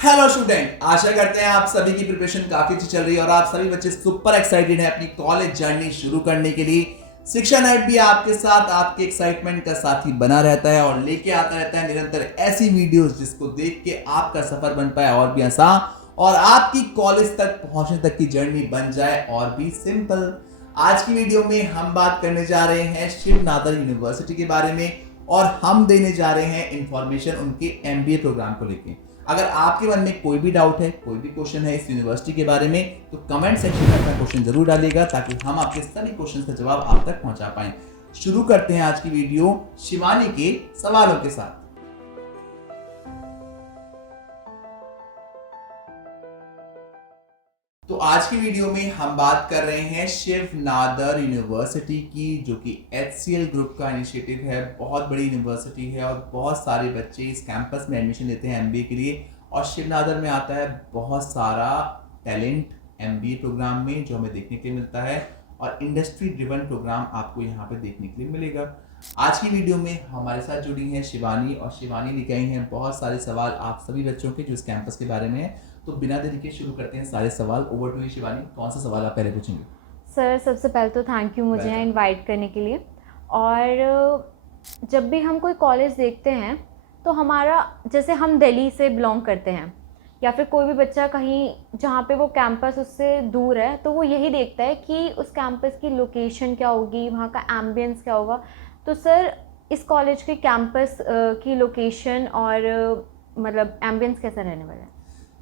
Hello student, आशा करते हैं आप सभी की प्रिपरेशन काफी अच्छी चल रही है और आप सभी बच्चे सुपर एक्साइटेड हैं अपनी कॉलेज जर्नी शुरू करने के लिए। शिक्षा नेट भी आपके साथ आपके एक्साइटमेंट का साथी बना रहता है और लेके आता रहता है निरंतर ऐसी वीडियोस जिसको देख के आपका सफर बन पाए और भी आसान और आपकी कॉलेज तक पहुंचने तक की जर्नी बन जाए और भी सिंपल। आज की वीडियो में हम बात करने जा रहे हैं शिव नादर यूनिवर्सिटी के बारे में और हम देने जा रहे हैं इंफॉर्मेशन उनके एमबीए प्रोग्राम को लेकर। अगर आपके मन में कोई भी डाउट है, कोई भी क्वेश्चन है इस यूनिवर्सिटी के बारे में, तो कमेंट सेक्शन में अपना क्वेश्चन जरूर डालिएगा ताकि हम आपके सभी क्वेश्चन का जवाब आप तक पहुंचा पाएं। शुरू करते हैं आज की वीडियो शिवानी के सवालों के साथ। तो आज की वीडियो में हम बात कर रहे हैं शिव नादर यूनिवर्सिटी की, जो कि HCL ग्रुप का इनिशिएटिव है। बहुत बड़ी यूनिवर्सिटी है और बहुत सारे बच्चे इस कैंपस में एडमिशन लेते हैं एमबीए के लिए और शिव नादर में आता है बहुत सारा टैलेंट एमबीए प्रोग्राम में जो हमें देखने के लिए मिलता है और इंडस्ट्री ड्रिवन प्रोग्राम आपको यहाँ पे देखने के लिए मिलेगा। आज की वीडियो में हमारे साथ जुड़ी हैं शिवानी और शिवानी लेके आई हैं बहुत सारे सवाल आप सभी बच्चों के जो इस कैंपस के बारे में है। तो बिना देरी के शुरू करते हैं सारे सवाल। ओवर टू यू शिवानी, कौन सा सवाल आप पहले पूछेंगे? सर सबसे पहले तो थैंक यू मुझे यहाँ इनवाइट करने के लिए। और जब भी हम कोई कॉलेज देखते हैं तो हमारा, जैसे हम दिल्ली से बिलोंग करते हैं या फिर कोई भी बच्चा कहीं जहाँ पे वो कैंपस उससे दूर है, तो वो यही देखता है कि उस कैंपस की लोकेशन क्या होगी, वहाँ का एम्बियंस क्या होगा। तो सर इस कॉलेज के कैंपस की लोकेशन और मतलब एम्बियंस कैसा रहने वाला है?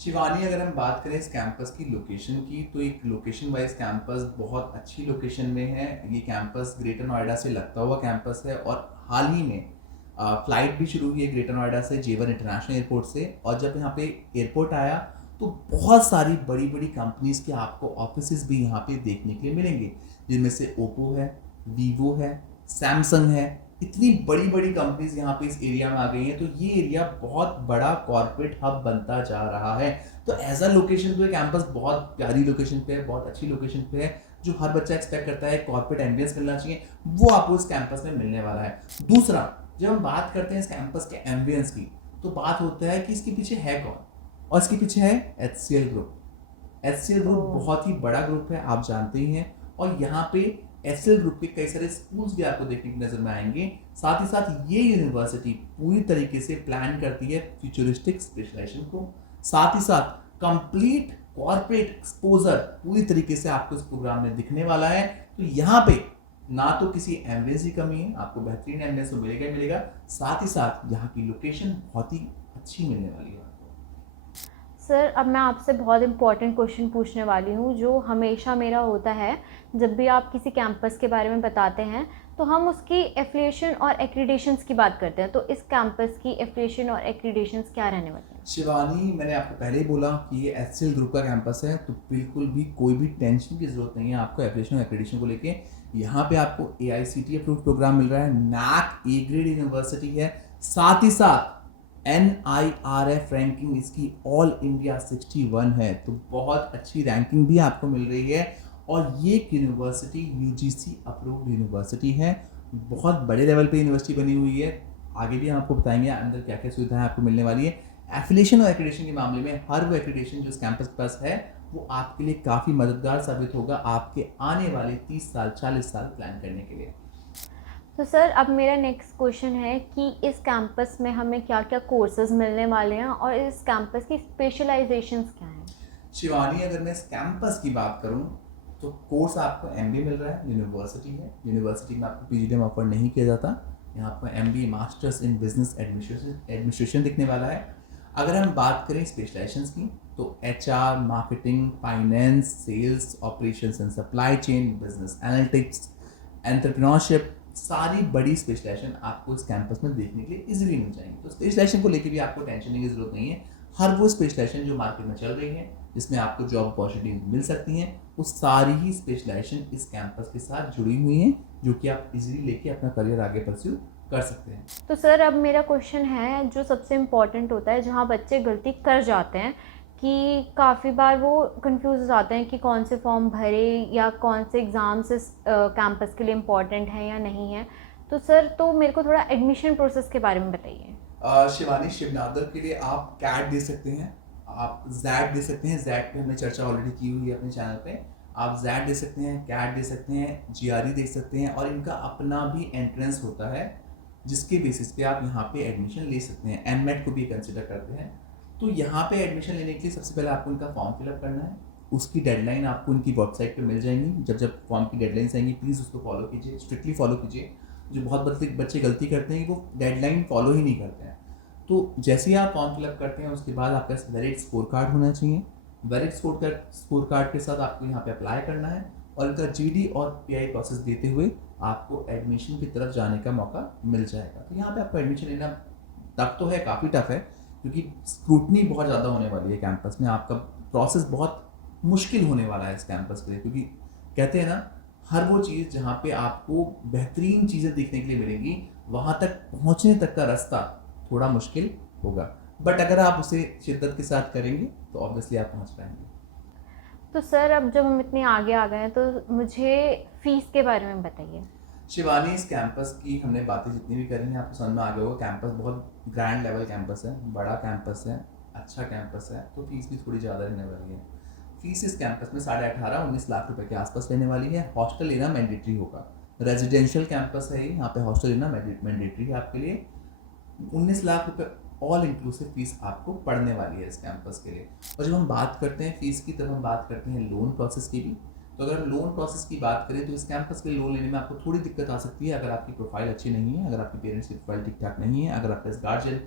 शिवानी, अगर हम बात करें इस कैंपस की लोकेशन की, तो एक लोकेशन वाइज कैंपस बहुत अच्छी लोकेशन में है। ये कैंपस ग्रेटर नोएडा से लगता हुआ कैंपस है और हाल ही में फ्लाइट भी शुरू हुई है ग्रेटर नोएडा से J1 इंटरनेशनल एयरपोर्ट से। और जब यहाँ पे एयरपोर्ट आया तो बहुत सारी बड़ी बड़ी कंपनीज के आपको ऑफिसेज भी यहाँ पे देखने के लिए मिलेंगे, जिनमें से ओप्पो है, वीवो है, सैमसंग है। इतनी बड़ी बड़ी कंपनीज यहाँ पे इस एरिया में आ गई हैं, तो ये एरिया बहुत बड़ा कॉर्पोरेट हब बनता जा रहा है। तो एज अ लोकेशन तो ये कैंपस बहुत प्यारी लोकेशन पे है, बहुत अच्छी लोकेशन पे है, जो हर बच्चा एक्सपेक्ट करता है कॉर्पोरेट एम्बियंस मिलना चाहिए, वो आपको इस कैंपस में मिलने वाला है। दूसरा, जब हम बात करते हैं इस कैंपस के एम्बियंस की, तो बात होता है कि इसके पीछे है कौन, और इसके पीछे है HCL ग्रुप। HCL ग्रुप बहुत ही बड़ा ग्रुप है, आप जानते ही हैं। और यहाँ पे HCL ग्रुप के कई सारे स्कूल्स भी आपको देखने की नजर में आएंगे। साथ ही साथ ये यूनिवर्सिटी पूरी तरीके से प्लान करती है फ्यूचरिस्टिक स्पेशलाइजेशन को। साथ ही साथ कंप्लीट कॉर्पोरेट एक्सपोजर पूरी तरीके से आपको इस प्रोग्राम में दिखने वाला है। तो यहाँ पे ना तो किसी एम्बियंस की कमी है, आपको बेहतरीन एम्बियंस तो मिलेगा ही मिलेगा। साथ ही साथ यहाँ की लोकेशन बहुत ही अच्छी मिलने वाली है। सर अब मैं आपसे बहुत इम्पॉर्टेंट क्वेश्चन पूछने वाली हूँ, जो हमेशा मेरा होता है जब भी आप किसी कैंपस के बारे में बताते हैं, तो हम उसकी एफिलिएशन और एक्रीडेशंस की बात करते हैं। तो इस कैंपस की एफिलिएशन और एक्रीडेशंस क्या रहने वाली है? शिवानी, मैंने आपको पहले ही बोला कि ये HCL ग्रुप का कैंपस है, तो बिल्कुल भी कोई भी टेंशन की जरूरत नहीं है आपको एफिलिएशन और एक्रीडेशन को लेके। यहाँ पे आपको AICTE अप्रूव्ड प्रोग्राम मिल रहा है, NAC A ग्रेड यूनिवर्सिटी है। साथ ही साथ NIRF रैंकिंग इसकी ऑल इंडिया 61 है, तो बहुत अच्छी रैंकिंग भी आपको मिल रही है। और ये यूनिवर्सिटी UGC अप्रूव्ड यूनिवर्सिटी है, बहुत बड़े लेवल पे यूनिवर्सिटी बनी हुई है। आगे भी हम आपको बताएंगे अंदर क्या क्या सुविधाएं आपको मिलने वाली है। एफिलिएशन और एक्रीडेशन के मामले में हर वो एक्रीडेशन जो इस कैंपस के पास है वो आपके लिए काफ़ी मददगार साबित होगा आपके आने वाले 30 साल 40 साल प्लान करने के लिए। तो सर अब मेरा नेक्स्ट क्वेश्चन है कि इस कैंपस में हमें क्या क्या कोर्सेज मिलने वाले हैं और इस कैंपस की स्पेशलाइजेशंस क्या हैं? शिवानी, अगर मैं इस कैंपस की बात करूं तो कोर्स आपको MBA मिल रहा है, यूनिवर्सिटी है। यूनिवर्सिटी में आपको PGDM ऑफर नहीं किया जाता। यहाँ आपको MBA masters in business administration दिखने वाला है। अगर हम बात करें स्पेशलाइजेशंस की, तो HR, marketing, finance, sales, operations and supply chain, business analytics, entrepreneurship, सारी बड़ी स्पेशलाइजेशन आपको इस कैंपस में देखने के लिए इजीली मिल जाएंगी। तो स्पेशलाइजेशन को लेकर भी आपको टेंशन लेने की जरूरत नहीं है। हर वो स्पेशलाइजेशन जो मार्केट में चल रही है, जिसमें आपको जॉब अपॉर्चुनिटी मिल सकती हैं, वो सारी ही स्पेशलाइजेशन इस कैंपस के साथ जुड़ी हुई हैं, जो कि आप इजीली लेके अपना करियर आगे परस्यू कर सकते हैं। तो सर अब मेरा क्वेश्चन है जो सबसे इम्पॉर्टेंट होता है, जहाँ बच्चे गलती कर जाते हैं कि काफ़ी बार वो कंफ्यूज हो जाते हैं कि कौन से फॉर्म भरे या कौन से एग्ज़ाम्स इस कैंपस के लिए इम्पॉर्टेंट हैं या नहीं है। तो सर तो मेरे को थोड़ा एडमिशन प्रोसेस के बारे में बताइए। शिवानी, शिव नादर के लिए आप कैट दे सकते हैं, आप जैड दे सकते हैं, जैड पे हमने चर्चा ऑलरेडी की हुई है अपने चैनल पे। आप जैड दे सकते हैं, कैट दे सकते हैं, जीआरई दे सकते हैं, और इनका अपना भी एंट्रेंस होता है जिसके बेसिस पे आप यहाँ पे एडमिशन ले सकते हैं। एममेट को भी कंसिडर करते हैं। तो यहाँ पे एडमिशन लेने के लिए सबसे पहले आपको इनका फॉर्म फिलअप करना है। उसकी डेडलाइन आपको इनकी वेबसाइट पे मिल जाएंगी। जब जब फॉर्म की डेडलाइंस आएंगी प्लीज़ उसको फॉलो कीजिए, स्ट्रिक्टली फॉलो कीजिए। जो बहुत बच्चे गलती करते हैं कि वो डेडलाइन फॉलो ही नहीं करते हैं। तो जैसे ही आप फॉर्म फिलअप करते हैं उसके बाद आपका वैलिड स्कोर कार्ड होना चाहिए। वैलिड स्कोर कार्ड के साथ आपको यहाँ पे अप्लाई करना है, और इनका जीडी और पीआई प्रोसेस देते हुए आपको एडमिशन की तरफ जाने का मौका मिल जाएगा। तो यहाँ पे आपको एडमिशन लेना टफ तो है, काफ़ी टफ है, क्योंकि स्क्रूटनी बहुत ज़्यादा होने वाली है कैंपस में। आपका प्रोसेस बहुत मुश्किल होने वाला है इस कैंपस के लिए, क्योंकि कहते हैं ना, हर वो चीज़ जहाँ पे आपको बेहतरीन चीज़ें देखने के लिए मिलेंगी, वहाँ तक पहुँचने तक का रास्ता थोड़ा मुश्किल होगा। बट अगर आप उसे शिद्दत के साथ करेंगे तो ऑब्वियसली आप पहुँच पाएंगे। तो सर अब जब हम इतने आगे आ गए हैं तो मुझे फ़ीस के बारे में बताइए। शिवानी, इस कैंपस की हमने बातें जितनी भी करी हैं आपको समझ में आ गया होगा। कैंपस बहुत ग्रैंड लेवल कैंपस है, बड़ा कैंपस है, अच्छा कैंपस है, तो फीस भी थोड़ी ज़्यादा रहने वाली है। फीस इस कैंपस में 18.5-19 लाख रुपए के आसपास रहने वाली है। हॉस्टल लेना मैंडेटरी होगा। रेजिडेंशियल कैंपस है ये, यहाँ पे हॉस्टल लेना मैंडेटरी है आपके लिए। 19 लाख रुपए ऑल इंक्लूसिव फीस आपको पड़ने वाली है इस कैंपस के लिए। और जब हम बात करते हैं फीस की, तब हम बात करते हैं लोन प्रोसेस की भी। तो अगर लोन प्रोसेस की बात करें तो इस कैंपस के लोन लेने में आपको थोड़ी दिक्कत आ सकती है अगर आपकी प्रोफाइल अच्छी नहीं है, अगर आपके पेरेंट्स की प्रोफाइल ठीक ठाक नहीं है, अगर आपके गार्जियन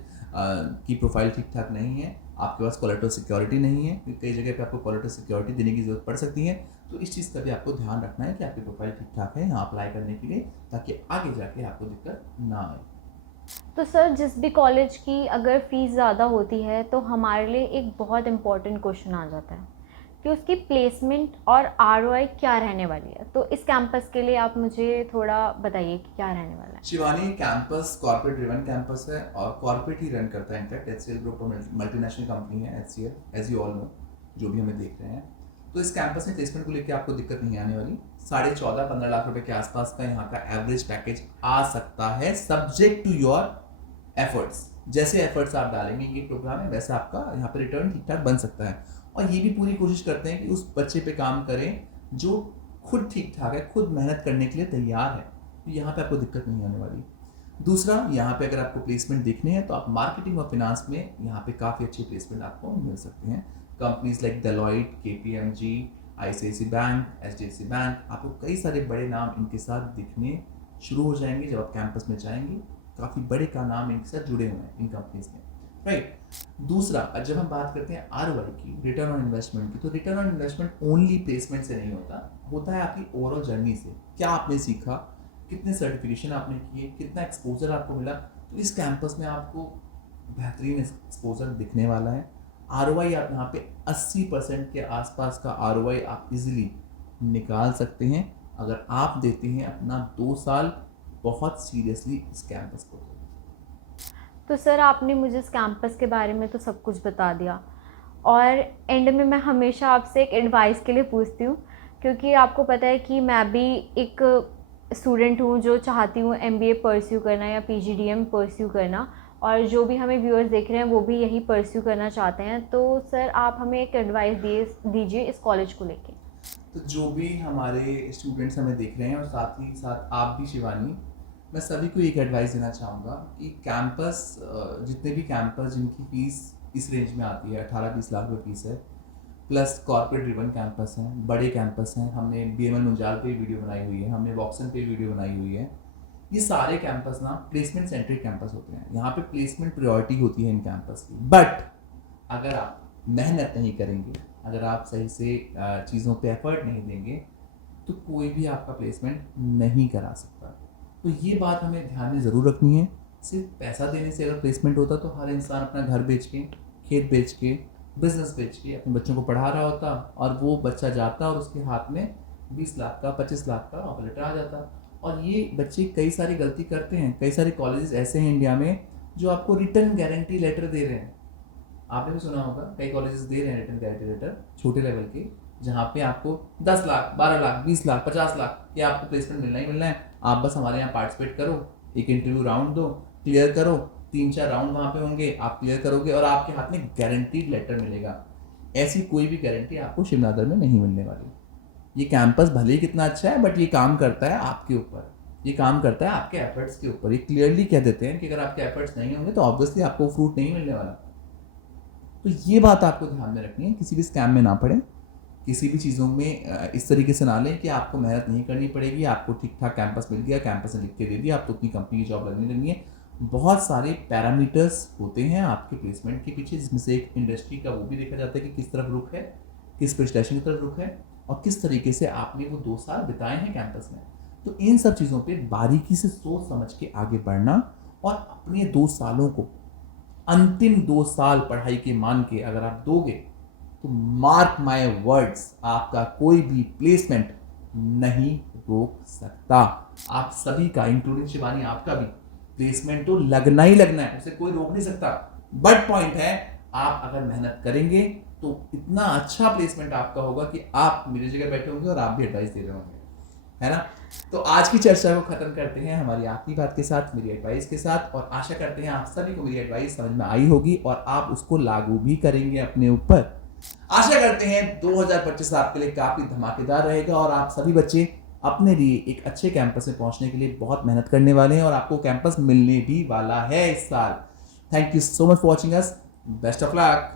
की प्रोफाइल ठीक ठाक नहीं है, आपके पास कोलेटरल सिक्योरिटी नहीं है, क्योंकि कई जगह पे आपको कोलेटरल सिक्योरिटी देने की जरूरत पड़ सकती है। तो इस चीज़ का भी आपको ध्यान रखना है कि आपकी प्रोफाइल ठीक ठाक है यहाँ अप्लाई करने के लिए, ताकि आगे जाके आपको दिक्कत ना आए। तो सर जिस भी कॉलेज की अगर फ़ीस ज़्यादा होती है तो हमारे लिए एक बहुत इम्पॉर्टेंट क्वेश्चन आ जाता है कि उसकी प्लेसमेंट और आरओआई क्या रहने वाली है। तो इस कैंपस के लिए आप मुझे थोड़ा बताइए कि क्या रहने वाला है। Shivani, campus corporate driven campus है और कॉर्पोरेट ही रन करता है। In fact HCL group multinational company है HCL, as you all know, जो भी हमें देख रहे हैं। तो इस कैंपस में प्लेसमेंट को लेकर आपको दिक्कत नहीं आने वाली। 14.5-15 लाख रुपए के आसपास का यहाँ का एवरेज पैकेज आ सकता है, सब्जेक्ट टू योर एफर्ट्स। जैसे एफर्ट्स आप डालेंगे ये प्रोग्राम है, वैसे आपका यहाँ पे रिटर्न ठीक ठाक बन सकता है। और ये भी पूरी कोशिश करते हैं कि उस बच्चे पे काम करें जो खुद ठीक ठाक है, खुद मेहनत करने के लिए तैयार है। तो यहाँ पे आपको दिक्कत नहीं आने वाली। दूसरा, यहाँ पे अगर आपको प्लेसमेंट देखने हैं तो आप मार्केटिंग और फिनांस में यहाँ पे काफ़ी अच्छे प्लेसमेंट आपको मिल सकते हैं। Companies like Deloitte, KPMG, ICICI bank, HDFC bank, आपको कई सारे बड़े नाम इनके साथ दिखने शुरू हो जाएंगे जब आप कैंपस में जाएंगे। काफ़ी बड़े का नाम इनके साथ जुड़े हुए हैं इन कंपनीज में, राइट। दूसरा, जब हम बात करते हैं आरओआई की, रिटर्न ऑन इन्वेस्टमेंट की, तो return on investment only placement से नहीं होता है आपकी ओवरऑल जर्नी से। क्या आपने सीखा, कितने सर्टिफिकेशन आपने किए, कितना एक्सपोजर आपको मिला। तो इस कैंपस में आपको बेहतरीन एक्सपोजर दिखने वाला है। आरओआई आप यहाँ पे 80% के आसपास का आरओआई आप इजीली निकाल सकते हैं अगर आप देते हैं अपना 2 साल बहुत सीरियसली इस कैंपस को। तो सर आपने मुझे इस कैंपस के बारे में तो सब कुछ बता दिया, और एंड में मैं हमेशा आपसे एक एडवाइस के लिए पूछती हूँ, क्योंकि आपको पता है कि मैं भी एक स्टूडेंट हूँ जो चाहती हूँ एमबीए परस्यू करना या पीजीडीएम परस्यू करना, और जो भी हमें व्यूअर्स देख रहे हैं वो भी यही परस्यू करना चाहते हैं। तो सर आप हमें एक एडवाइस दीजिए इस कॉलेज को लेके। तो जो भी हमारे स्टूडेंट्स हमें देख रहे हैं और साथ ही साथ आप भी शिवानी, मैं सभी को एक एडवाइस देना चाहूँगा कि कैंपस, जितने भी कैंपस जिनकी फ़ीस इस रेंज में आती है, 18-20 लाख रुपये फीस है, प्लस कॉर्पोरेट ड्रिवन कैंपस हैं, बड़े कैंपस हैं, हमने बीएमएल मुंजाल पे वीडियो बनाई हुई है, हमने वॉक्सन पे वीडियो बनाई हुई है। ये सारे कैंपस ना प्लेसमेंट सेंट्रिक कैंपस होते हैं। यहाँ पे प्लेसमेंट प्रायोरिटी होती है इन कैंपस की। बट अगर आप मेहनत नहीं करेंगे, अगर आप सही से चीज़ों पे एफर्ट नहीं देंगे, तो कोई भी आपका प्लेसमेंट नहीं करा सकता। तो ये बात हमें ध्यान में ज़रूर रखनी है। सिर्फ पैसा देने से अगर प्लेसमेंट होता तो हर इंसान अपना घर बेच के, खेत बेच के, बिजनेस बेच के अपने बच्चों को पढ़ा रहा होता, और वो बच्चा जाता और उसके हाथ में 20 लाख का, 25 लाख का ऑफर लेटर आ जाता। और ये बच्चे कई सारी गलती करते हैं। कई सारे कॉलेजेस ऐसे हैं इंडिया में जो आपको रिटर्न गारंटी लेटर दे रहे हैं। आपने भी सुना होगा, कई कॉलेजेस दे रहे हैं रिटर्न गारंटी लेटर छोटे लेवल के, जहाँ पे आपको 10 लाख, 12 लाख, 20 लाख, 50 लाख ये आपको प्लेसमेंट मिलना ही मिलना है। आप बस हमारे यहाँ पार्टिसिपेट करो, एक इंटरव्यू राउंड दो, क्लियर करो, 3-4 राउंड वहाँ पे होंगे, आप क्लियर करोगे और आपके हाथ में गारंटीड लेटर मिलेगा। ऐसी कोई भी गारंटी आपको शिवनादर में नहीं मिलने वाली। ये कैंपस भले ही कितना अच्छा है, बट ये काम करता है आपके ऊपर, ये काम करता है आपके एफर्ट्स के ऊपर। ये क्लियरली कह देते हैं कि अगर आपके एफर्ट्स नहीं होंगे तो ऑब्वियसली आपको फ्रूट नहीं मिलने वाला। तो ये बात आपको ध्यान में रखनी है, किसी भी स्कैम में ना पड़े, किसी भी चीज़ों में इस तरीके से ना लें कि आपको मेहनत नहीं करनी पड़ेगी, आपको ठीक ठाक कैंपस मिल गया, कैंपस ने लिख के दे दिया, आप तो अपनी कंपनी की जॉब लगने लगी है। बहुत सारे पैरामीटर्स होते हैं आपके प्लेसमेंट के पीछे, जिसमें से एक इंडस्ट्री का वो भी देखा जाता है कि किस तरफ रुख है, किस स्पेशलाइजेशन की तरफ रुख है और किस तरीके से आपने वो 2 साल बिताए हैं कैंपस में। तो इन सब चीज़ों पे बारीकी से सोच समझ के आगे बढ़ना और अपने 2 सालों को अंतिम 2 साल पढ़ाई के मान के अगर आप दोगे तो मार्क माय वर्ड्स, आपका कोई भी प्लेसमेंट नहीं रोक सकता। आप सभी का, इंक्लूडिंग शिवानी आपका भी, प्लेसमेंट तो लगना ही लगना है, उसे कोई रोक नहीं सकता। बट पॉइंट है, आप अगर मेहनत करेंगे तो इतना अच्छा प्लेसमेंट आपका होगा कि आप मेरी जगह बैठे होंगे और आप भी एडवाइस दे रहे होंगे, है ना। तो आज की चर्चा को खत्म करते हैं हमारी आखिरी बात के साथ, मेरी एडवाइस के साथ, और आशा करते हैं आप सभी को मेरी एडवाइस समझ में आई होगी और आप उसको लागू भी करेंगे अपने ऊपर। आशा करते हैं 2025 आपके लिए काफी धमाकेदार रहेगा और आप सभी बच्चे अपने लिए एक अच्छे कैंपस में पहुंचने के लिए बहुत मेहनत करने वाले हैं और आपको कैंपस मिलने भी वाला है इस साल। Thank you so much for watching us, best of luck.